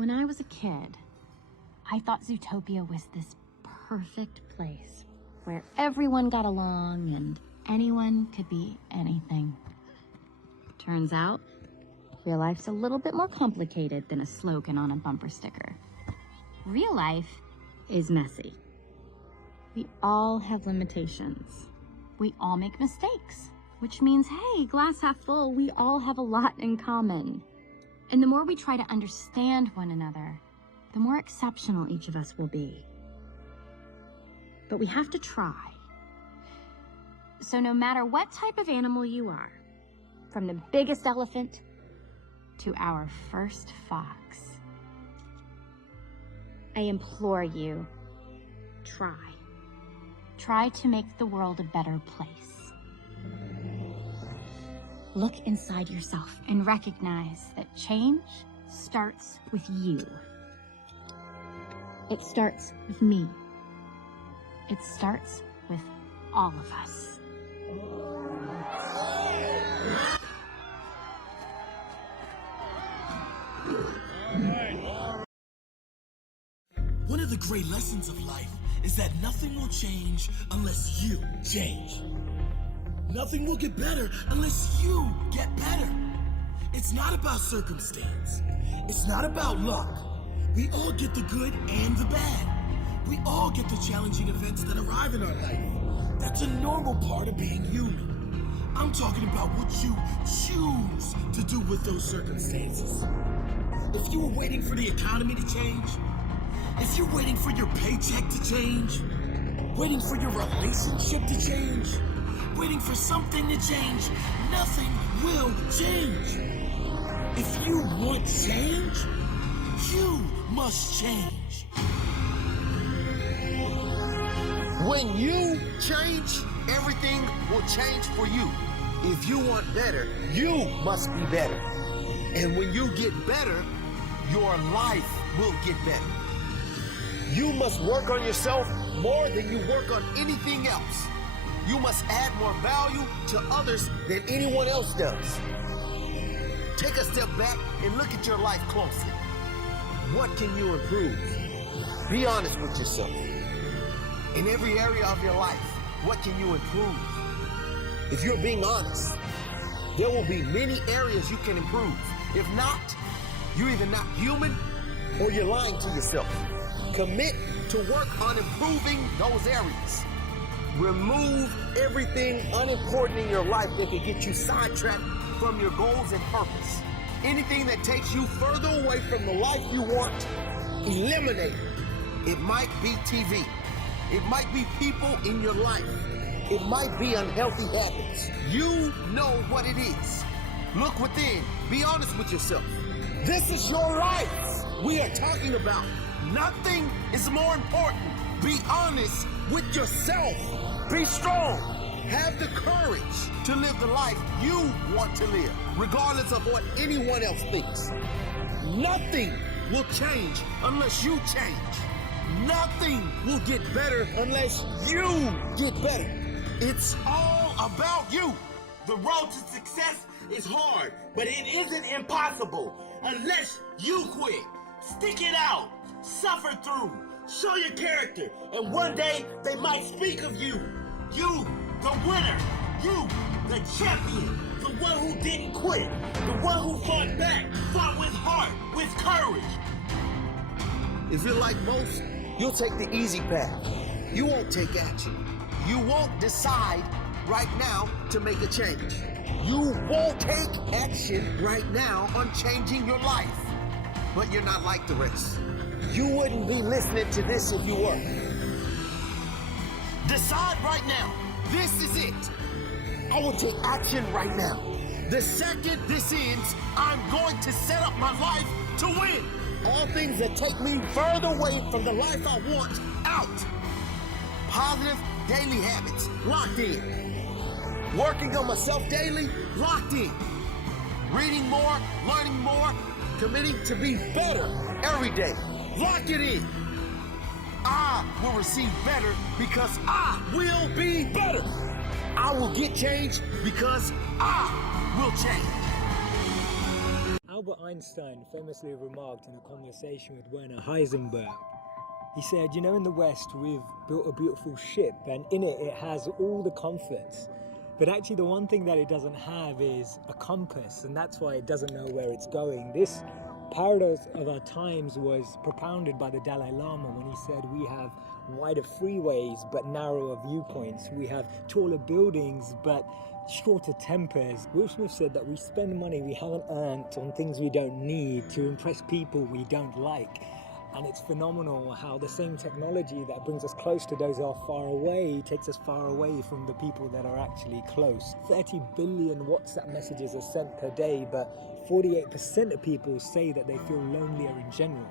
When I was a kid, I thought Zootopia was this perfect place where everyone got along and anyone could be anything. Turns out, real life's a little bit more complicated than a slogan on a bumper sticker. Real life is messy. We all have limitations. We all make mistakes, which means, hey, glass half full, we all have a lot in common. And the more we try to understand one another, the more exceptional each of us will be. But we have to try. So no matter what type of animal you are, from the biggest elephant to our first fox, I implore you, try. Try to make the world a better place. Look inside yourself and recognize that change starts with you. It starts with me. It starts with all of us. One of the great lessons of life is that nothing will change unless you change. Nothing will get better unless you get better. It's not about circumstance. It's not about luck. We all get the good and the bad. We all get the challenging events that arrive in our life. That's a normal part of being human. I'm talking about what you choose to do with those circumstances. If you were waiting for the economy to change, if you're waiting for your paycheck to change, waiting for your relationship to change, waiting for something to change, nothing will change. If you want change, you must change. When you change, everything will change for you. If you want better, you must be better. And when you get better, your life will get better. You must work on yourself more than you work on anything else. You must add more value to others than anyone else does. Take a step back and look at your life closely. What can you improve? Be honest with yourself. In every area of your life, what can you improve? If you're being honest, there will be many areas you can improve. If not, you're either not human or you're lying to yourself. Commit to work on improving those areas. Remove everything unimportant in your life that can get you sidetracked from your goals and purpose. Anything that takes you further away from the life you want, eliminate it. It might be TV. It might be people in your life. It might be unhealthy habits. You know what it is. Look within. Be honest with yourself. This is your life we are talking about. Nothing is more important. Be honest with yourself. Be strong. Have the courage to live the life you want to live, regardless of what anyone else thinks. Nothing will change unless you change. Nothing will get better unless you get better. It's all about you. The road to success is hard, but it isn't impossible unless you quit. Stick it out. Suffer through. Show your character. And one day they might speak of you. You, the winner. You, the champion. The one who didn't quit. The one who fought back. Fought with heart, with courage. If you're like most, you'll take the easy path. You won't take action. You won't decide right now to make a change. You won't take action right now on changing your life. But you're not like the rest. You wouldn't be listening to this if you were. Decide right now. This is it. I will take action right now. The second this ends, I'm going to set up my life to win. All things that take me further away from the life I want, out. Positive daily habits, locked in. Working on myself daily, locked in. Reading more, learning more, committing to be better every day. Lock it in. I will receive better because I will be better. I will get change because I will change. How Albert Einstein famously remarked in a conversation with Werner Heisenberg, he said, you know, in the West, we've built a beautiful ship, and in it, it has all the comforts. But actually, the one thing that it doesn't have is a compass, and that's why it doesn't know where it's going. This paradox of our times was propounded by the Dalai Lama when he said we have wider freeways but narrower viewpoints. We have taller buildings but shorter tempers. Will Smith said that we spend money we haven't earned on things we don't need to impress people we don't like. And it's phenomenal how the same technology that brings us close to those who are far away takes us far away from the people that are actually close. 30 billion WhatsApp messages are sent per day, but 48% of people say that they feel lonelier in general.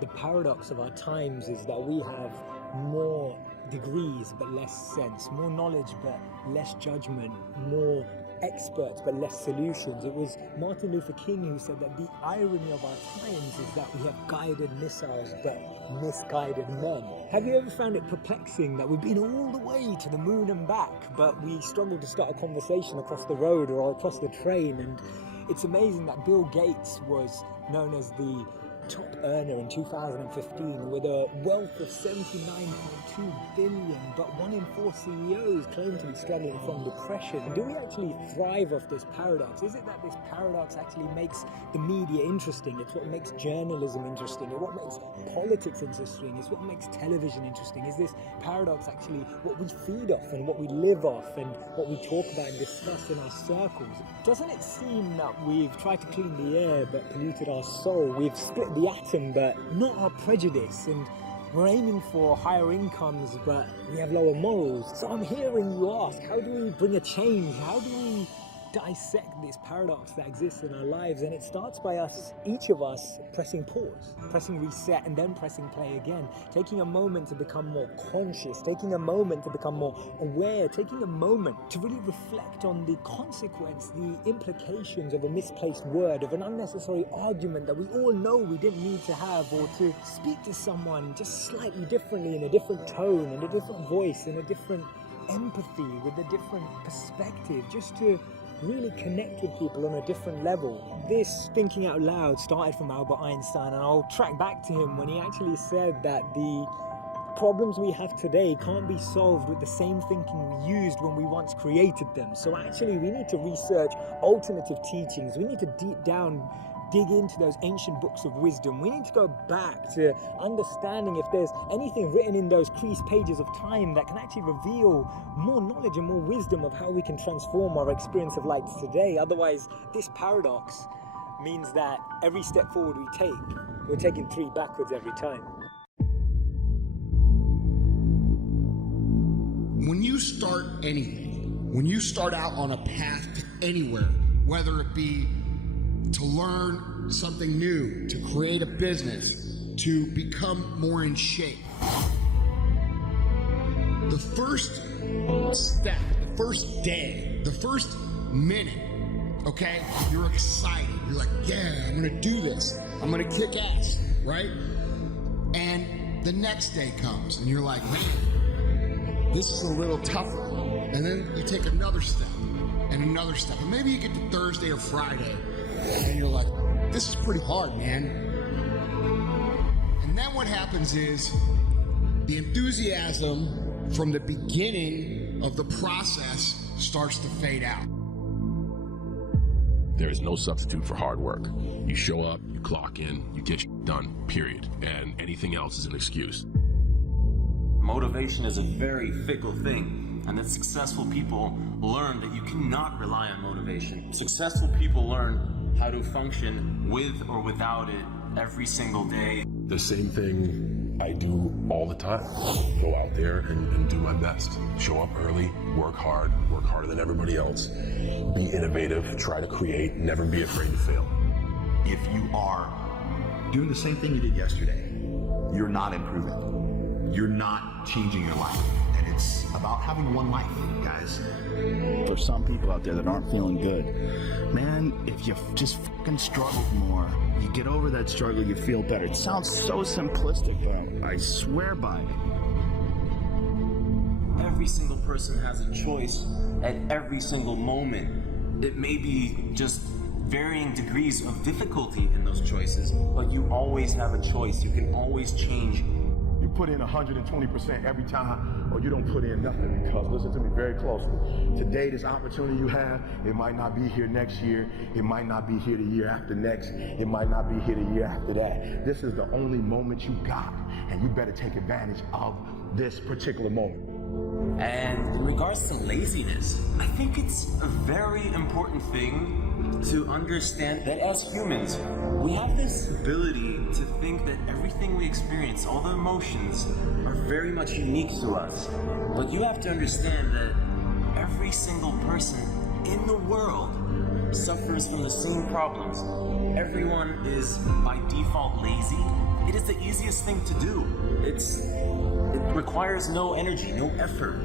The paradox of our times is that we have more degrees but less sense, more knowledge but less judgment, more experts but less solutions. It was Martin Luther King who said that the irony of our times is that we have guided missiles but misguided men. Have you ever found it perplexing that we've been all the way to the moon and back, but we struggle to start a conversation across the road or across the train? And it's amazing that Bill Gates was known as the top earner in 2015 with a wealth of 79.2 billion, but 1 in 4 CEOs claim to be struggling from depression. Do we actually thrive off this paradox? Is it that this paradox actually makes the media interesting? It's what makes journalism interesting. It's what makes politics interesting. It's what makes television interesting. Is this paradox actually what we feed off and what we live off and what we talk about and discuss in our circles? Doesn't it seem that we've tried to clean the air but polluted our soul? We've split the atom but not our prejudice, and we're aiming for higher incomes but we have lower morals. So I'm hearing you ask, how do we bring a change? How do we dissect this paradox that exists in our lives? And it starts by us, each of us, pressing pause, pressing reset, and then pressing play again, taking a moment to become more conscious, taking a moment to become more aware, taking a moment to really reflect on the consequence, the implications of a misplaced word, of an unnecessary argument that we all know we didn't need to have, or to speak to someone just slightly differently, in a different tone, in a different voice, in a different empathy, with a different perspective, just to really connect with people on a different level. This thinking out loud started from Albert Einstein, and I'll track back to him when he actually said that the problems we have today can't be solved with the same thinking we used when we once created them. So actually we need to research alternative teachings. We need to deep down dig into those ancient books of wisdom. We need to go back to understanding if there's anything written in those creased pages of time that can actually reveal more knowledge and more wisdom of how we can transform our experience of life today. Otherwise, this paradox means that every step forward we take, we're taking 3 backwards every time. When you start anything, when you start out on a path to anywhere, whether it be to learn something new, to create a business, to become more in shape, the first step, the first day, the first minute, okay, you're excited. You're like, yeah, I'm gonna do this. I'm gonna kick ass, right? And the next day comes and you're like, man, this is a little tougher. And then you take another step and another step. And maybe you get to Thursday or Friday and you're like, this is pretty hard, man. And then what happens is the enthusiasm from the beginning of the process starts to fade out. There is no substitute for hard work. You show up, you clock in, you get shit done, period. And anything else is an excuse. Motivation is a very fickle thing, and that successful people learn that you cannot rely on motivation. Successful people learn how to function with or without it every single day. The same thing I do all the time. Go out there and do my best. Show up early, work harder than everybody else, be innovative, try to create, never be afraid to fail. If you are doing the same thing you did yesterday, you're not improving. You're not changing your life. And it's about having one life, guys. For some people out there that aren't feeling good, man, if you just fucking struggled more, you get over that struggle, you feel better. It sounds so simplistic, but I swear by it. Every single person has a choice at every single moment. It may be just varying degrees of difficulty in those choices, but you always have a choice. You can always change. You put in 120% every time, or you don't put in nothing, because listen to me very closely. Today, this opportunity you have, it might not be here next year. It might not be here the year after next. It might not be here the year after that. This is the only moment you got, and you better take advantage of this particular moment. And in regards to laziness, I think it's a very important thing to understand that as humans, we have this ability to think that everything we experience, all the emotions, are very much unique to us. But you have to understand that every single person in the world suffers from the same problems. Everyone is by default lazy. It is the easiest thing to do. It requires no energy, no effort.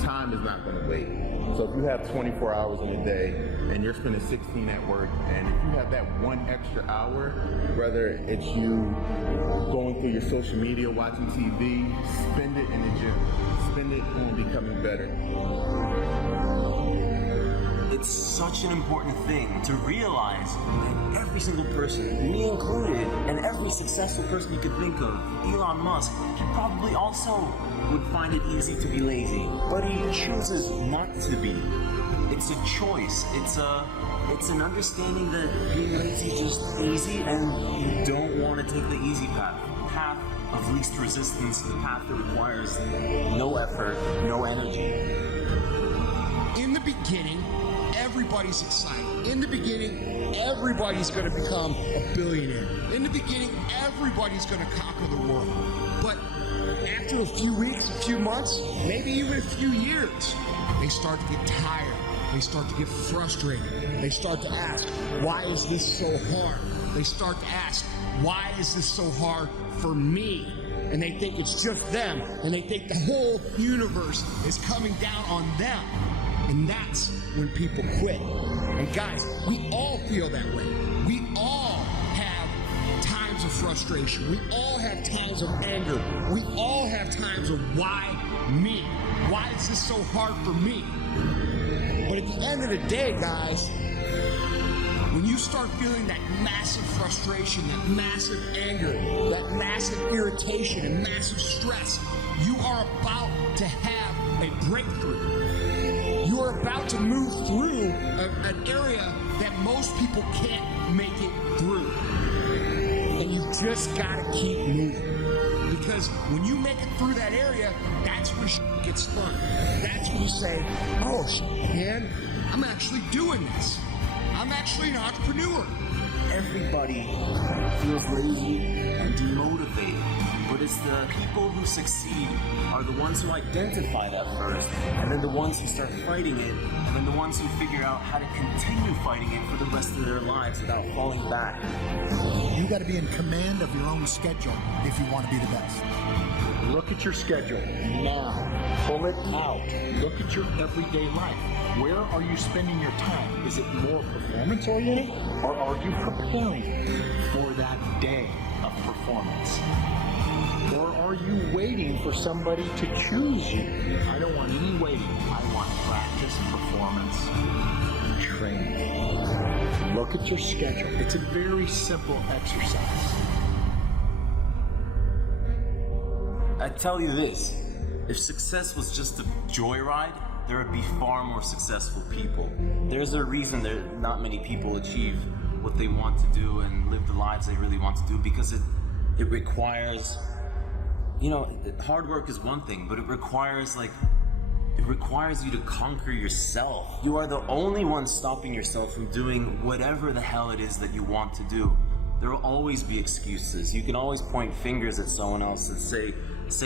Time is not going to wait. So if you have 24 hours in a day and you're spending 16 at work, and if you have that one extra hour, whether it's you going through your social media, watching TV, spend it in the gym. Spend it on becoming better. It's such an important thing to realize that every single person, me included, and every successful person you could think of, Elon Musk, he probably also would find it easy to be lazy, but he chooses not to be. It's a choice. It's an understanding that being lazy is just easy, and you don't want to take the easy path. The path of least resistance, the path that requires no effort, no energy. In the beginning, everybody's excited. In the beginning, everybody's going to become a billionaire. In the beginning, everybody's going to conquer the world. But after a few weeks, a few months, maybe even a few years, they start to get tired. They start to get frustrated. They start to ask, why is this so hard? They start to ask, why is this so hard for me? And they think it's just them, and they think the whole universe is coming down on them. And that's when people quit. And guys, we all feel that way. We all have times of frustration. We all have times of anger. We all have times of why me? Why is this so hard for me? But at the end of the day, guys, when you start feeling that massive frustration, that massive anger, that massive irritation and massive stress, you are about to have a breakthrough. You are about to move through an area that most people can't make it through. And you just gotta keep moving. Because when you make it through that area, that's when shit gets fun. That's when you say, oh man, I'm actually doing this. I'm actually an entrepreneur. Everybody feels lazy and demotivated, but it's the people who succeed are the ones who identify that first, and then the ones who start fighting it, and then the ones who figure out how to continue fighting it for the rest of their lives without falling back. You got to be in command of your own schedule if you want to be the best. Look at your schedule now. Pull it out. Look at your everyday life. Where are you spending your time? Is it more performance-oriented, or are you preparing for that day of performance? Or are you waiting for somebody to choose you? I don't want any waiting. I want practice, performance, training. Look at your schedule. It's a very simple exercise. I tell you this, if success was just a joyride, there would be far more successful people. There's a reason that not many people achieve what they want to do and live the lives they really want to do, because it requires, you know, hard work is one thing, but it requires you to conquer yourself. You are the only one stopping yourself from doing whatever the hell it is that you want to do. There will always be excuses. You can always point fingers at someone else and say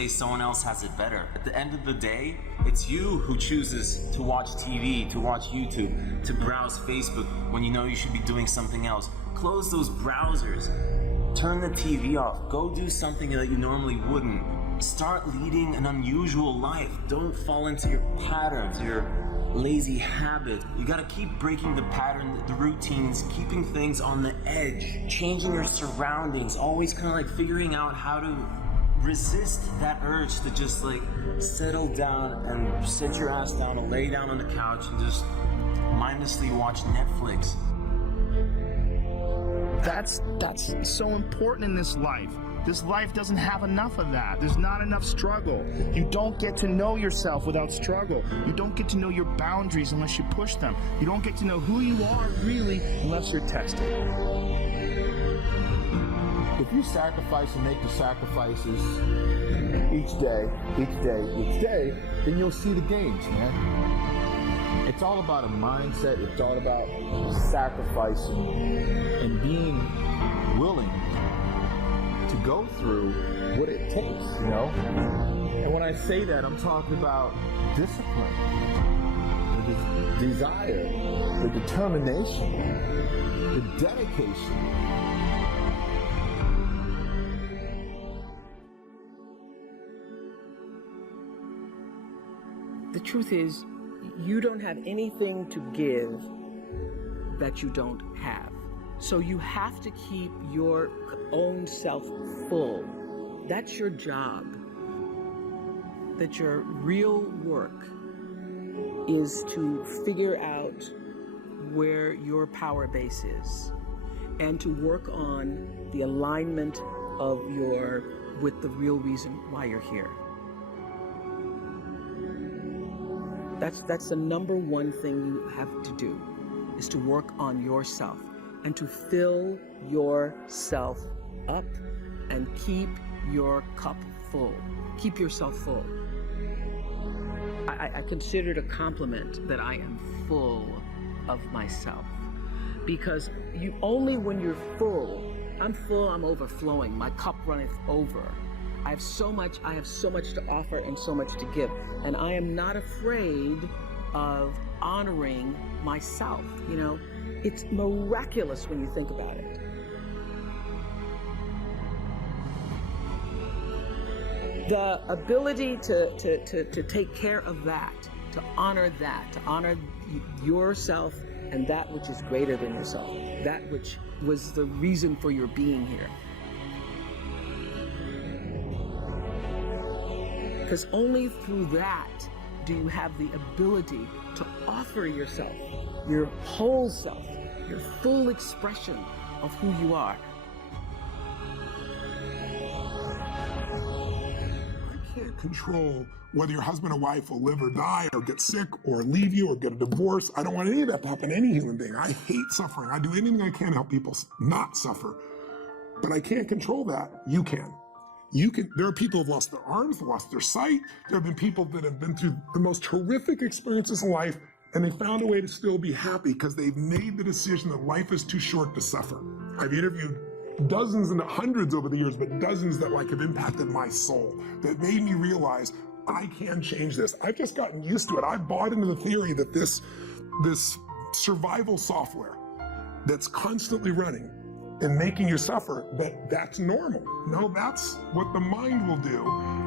someone else has it better. At the end of the day, it's you who chooses to watch TV, to watch YouTube, to browse Facebook when you know you should be doing something else. Close those browsers. Turn the TV off. Go do something that you normally wouldn't. Start leading an unusual life. Don't fall into your patterns, your lazy habits. You gotta keep breaking the pattern, the routines, keeping things on the edge, changing your surroundings, always kind of like figuring out how to resist that urge to just like settle down and sit your ass down and lay down on the couch and just mindlessly watch Netflix. That's so important in this life. This life doesn't have enough of that. There's not enough struggle. You don't get to know yourself without struggle. You don't get to know your boundaries unless you push them. You don't get to know who you are really unless you're tested. If you sacrifice and make the sacrifices each day, then you'll see the gains, man. It's all about a mindset. It's all about sacrificing and being willing to go through what it takes, you know? And when I say that, I'm talking about discipline, the desire, the determination, the dedication. The truth is, you don't have anything to give that you don't have. So you have to keep your own self full. That's your job. That your real work is to figure out where your power base is and to work on the alignment of with the real reason why you're here. That's the number one thing you have to do, is to work on yourself and to fill yourself up and keep your cup full. Keep yourself full. I consider it a compliment that I am full of myself, because only when you're full, I'm overflowing, my cup runneth over. I have so much to offer and so much to give. And I am not afraid of honoring myself, you know? It's miraculous when you think about it. The ability to take care of that, to honor yourself and that which is greater than yourself, that which was the reason for your being here. Because only through that do you have the ability to offer yourself, your whole self, your full expression of who you are. I can't control whether your husband or wife will live or die or get sick or leave you or get a divorce. I don't want any of that to happen to any human being. I hate suffering. I do anything I can to help people not suffer. But I can't control that. You can. There are people who've lost their arms, lost their sight. There have been people that have been through the most horrific experiences in life, and they found a way to still be happy because they've made the decision that life is too short to suffer. I've interviewed dozens and hundreds over the years, but dozens that have impacted my soul, that made me realize I can change this. I've just gotten used to it. I've bought into the theory that this survival software that's constantly running and making you suffer, that's normal. No, that's what the mind will do.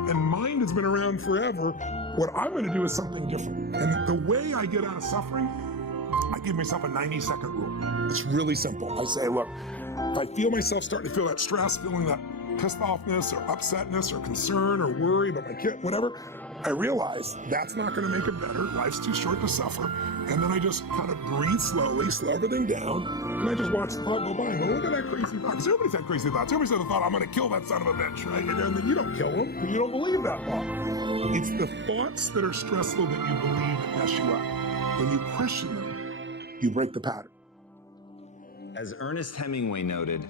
And mind has been around forever. What I'm gonna do is something different. And the way I get out of suffering, I give myself a 90-second rule. It's really simple. I say, look, if I feel myself starting to feel that stress, feeling that pissed offness or upsetness or concern or worry about my kid, whatever, I realize that's not gonna make it better. Life's too short to suffer. And then I just kind of breathe slowly, slow everything down, and I just watch the thought go by and go, look at that crazy thought. Because everybody's had crazy thoughts. Everybody's had the thought, I'm gonna kill that son of a bitch, right? And then you don't kill him, because you don't believe that thought. It's the thoughts that are stressful that you believe that mess you up. When you question them, you break the pattern. As Ernest Hemingway noted,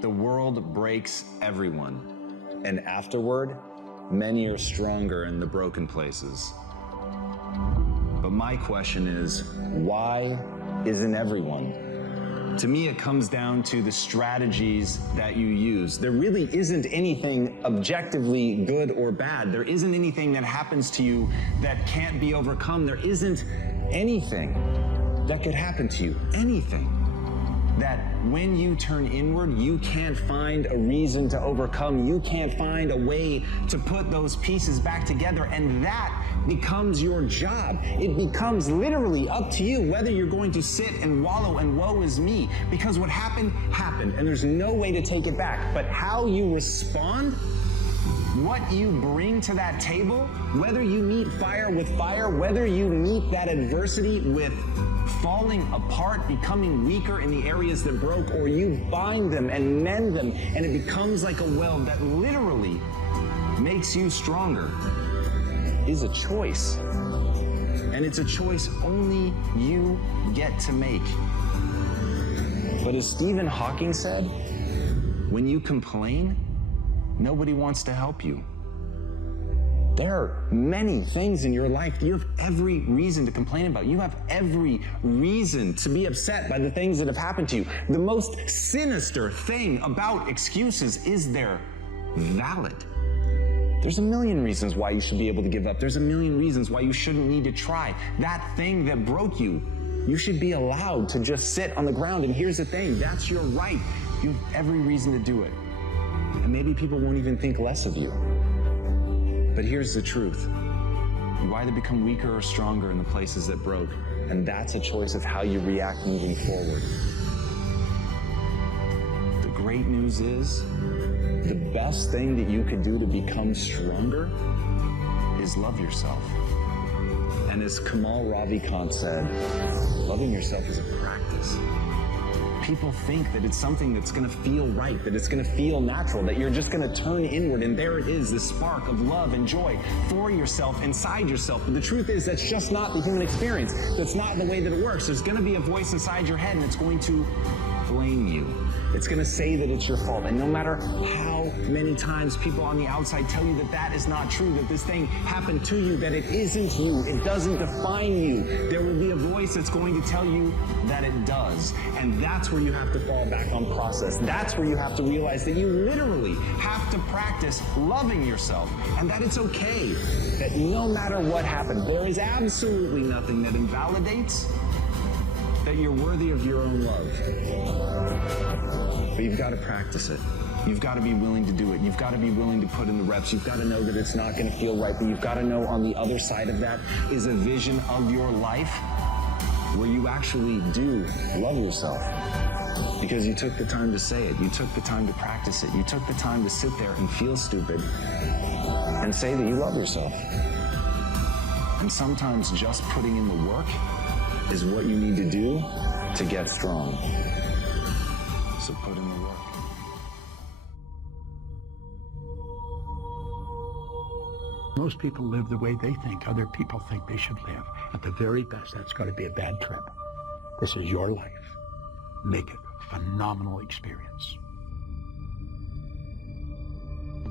the world breaks everyone, and afterward, many are stronger in the broken places. But my question is, why isn't everyone? To me, it comes down to the strategies that you use. There really isn't anything objectively good or bad. There isn't anything that happens to you that can't be overcome. There isn't anything that could happen to you, anything. That when you turn inward, you can't find a reason to overcome. You can't find a way to put those pieces back together, and that becomes your job. It becomes literally up to you whether you're going to sit and wallow and woe is me, because what happened, happened, and there's no way to take it back. But how you respond, what you bring to that table, whether you meet fire with fire, whether you meet that adversity with falling apart, becoming weaker in the areas that broke, or you bind them and mend them, and it becomes like a weld that literally makes you stronger, is a choice. And it's a choice only you get to make. But as Stephen Hawking said, when you complain, nobody wants to help you. There are many things in your life that you have every reason to complain about. You have every reason to be upset by the things that have happened to you. The most sinister thing about excuses is they're valid. There's a million reasons why you should be able to give up. There's a million reasons why you shouldn't need to try. That thing that broke you, you should be allowed to just sit on the ground. And here's the thing, that's your right. You have every reason to do it. And maybe people won't even think less of you. But here's the truth. You either become weaker or stronger in the places that broke, and that's a choice of how you react moving forward. The great news is, the best thing that you could do to become stronger is love yourself. And as Kamal Ravikant said, loving yourself is a practice. People think that it's something that's going to feel right, that it's going to feel natural, that you're just going to turn inward, and there it is, this spark of love and joy for yourself, inside yourself. But the truth is, that's just not the human experience. That's not the way that it works. There's going to be a voice inside your head, and it's going to blame you. It's going to say that it's your fault. And no matter how many times people on the outside tell you that that is not true, that this thing happened to you, that it isn't you, it doesn't define you, there will be a voice that's going to tell you that it does. And that's where you have to fall back on process. That's where you have to realize that you literally have to practice loving yourself, and that it's okay, that no matter what happened, there is absolutely nothing that invalidates that you're worthy of your own love. But you've got to practice it. You've got to be willing to do it. You've got to be willing to put in the reps. You've got to know that it's not going to feel right, but you've got to know on the other side of that is a vision of your life where you actually do love yourself. Because you took the time to say it. You took the time to practice it. You took the time to sit there and feel stupid and say that you love yourself. And sometimes just putting in the work is what you need to do to get strong. So put in the work. Most people live the way they think other people think they should live. At the very best, that's got to be a bad trip. This is your life. Make it a phenomenal experience.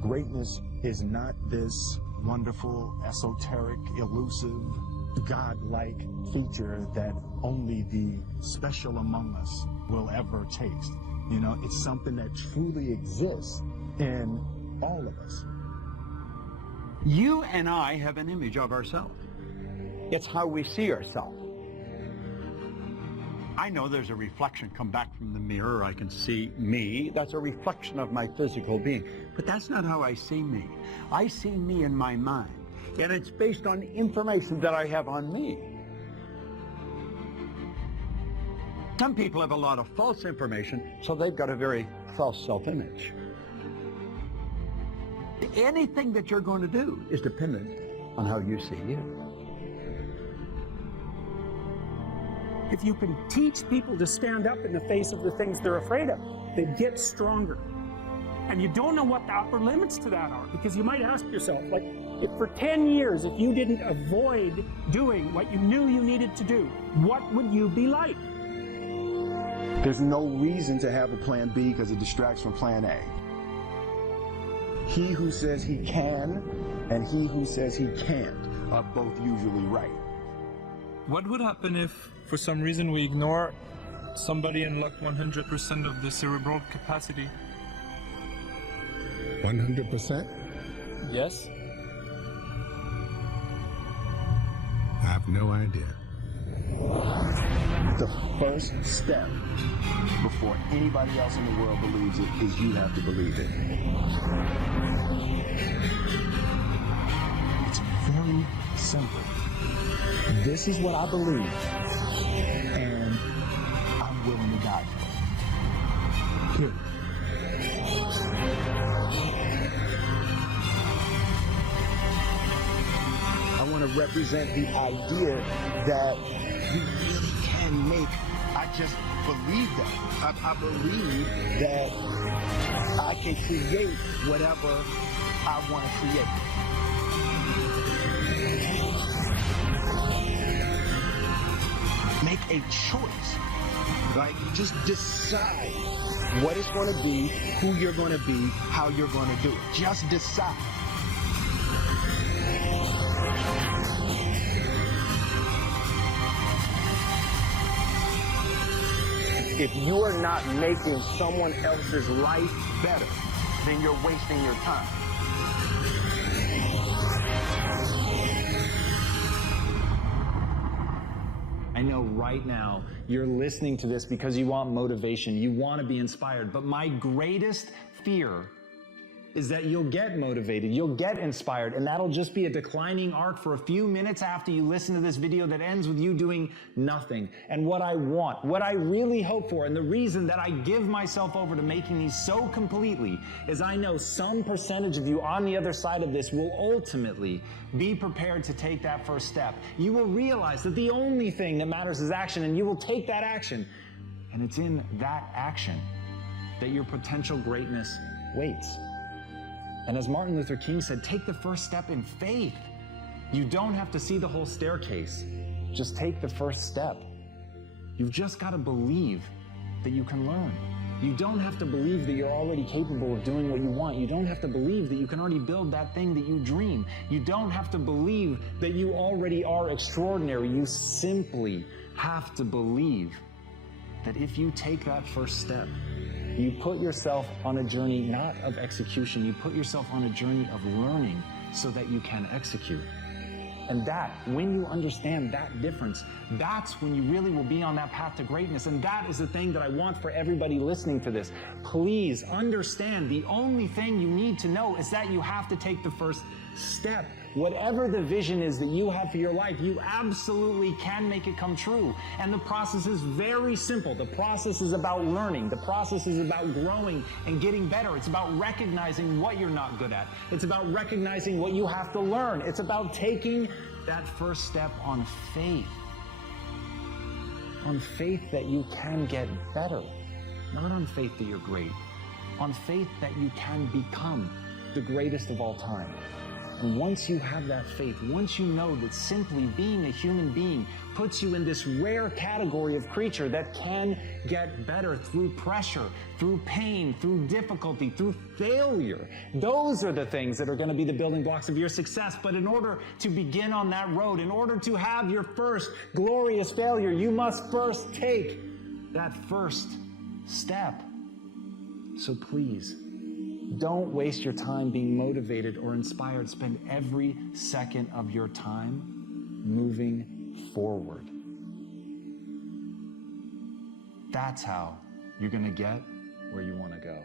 Greatness is not this wonderful, esoteric, elusive, God-like feature that only the special among us will ever taste. You know, it's something that truly exists in all of us. You and I have an image of ourselves. It's how we see ourselves. I know there's a reflection come back from the mirror. I can see me. That's a reflection of my physical being. But that's not how I see me. I see me in my mind. And it's based on information that I have on me. Some people have a lot of false information, so they've got a very false self-image. Anything that you're going to do is dependent on how you see you. If you can teach people to stand up in the face of the things they're afraid of, they get stronger. And you don't know what the upper limits to that are, because you might ask yourself, like, if for 10 years, if you didn't avoid doing what you knew you needed to do, what would you be like? There's no reason to have a plan B because it distracts from plan A. He who says he can and he who says he can't are both usually right. What would happen if, for some reason, we ignore somebody unlocked 100% of the cerebral capacity? 100%? Yes. I have no idea. The first step before anybody else in the world believes it is you have to believe it. It's very simple. This is what I believe, and I'm willing to die for it. Period. want to represent the idea that you really can make. I just believe that. I believe that I can create whatever I want to create. Make a choice, right? Just decide what it's going to be, who you're going to be, how you're going to do it. Just decide. If you are not making someone else's life better, then you're wasting your time. I know right now you're listening to this because you want motivation, you want to be inspired, but my greatest fear is that you'll get motivated, you'll get inspired, and that'll just be a declining arc for a few minutes after you listen to this video that ends with you doing nothing. And what I want, what I really hope for, and the reason that I give myself over to making these so completely is I know some percentage of you on the other side of this will ultimately be prepared to take that first step. You will realize that the only thing that matters is action, and you will take that action. And it's in that action that your potential greatness waits. And as Martin Luther King said, take the first step in faith. You don't have to see the whole staircase. Just take the first step. You've just got to believe that you can learn. You don't have to believe that you're already capable of doing what you want. You don't have to believe that you can already build that thing that you dream. You don't have to believe that you already are extraordinary. You simply have to believe that if you take that first step, you put yourself on a journey not of execution, you put yourself on a journey of learning so that you can execute. And that, when you understand that difference, that's when you really will be on that path to greatness. And that is the thing that I want for everybody listening to this. Please understand, the only thing you need to know is that you have to take the first step. Whatever the vision is that you have for your life, you absolutely can make it come true. And the process is very simple. The process is about learning. The process is about growing and getting better. It's about recognizing what you're not good at. It's about recognizing what you have to learn. It's about taking that first step on faith. On faith that you can get better. Not on faith that you're great. On faith that you can become the greatest of all time. And once you have that faith, once you know that simply being a human being puts you in this rare category of creature that can get better through pressure, through pain, through difficulty, through failure, those are the things that are going to be the building blocks of your success. But in order to begin on that road, in order to have your first glorious failure, you must first take that first step. So please, don't waste your time being motivated or inspired. Spend every second of your time moving forward. That's how you're going to get where you want to go.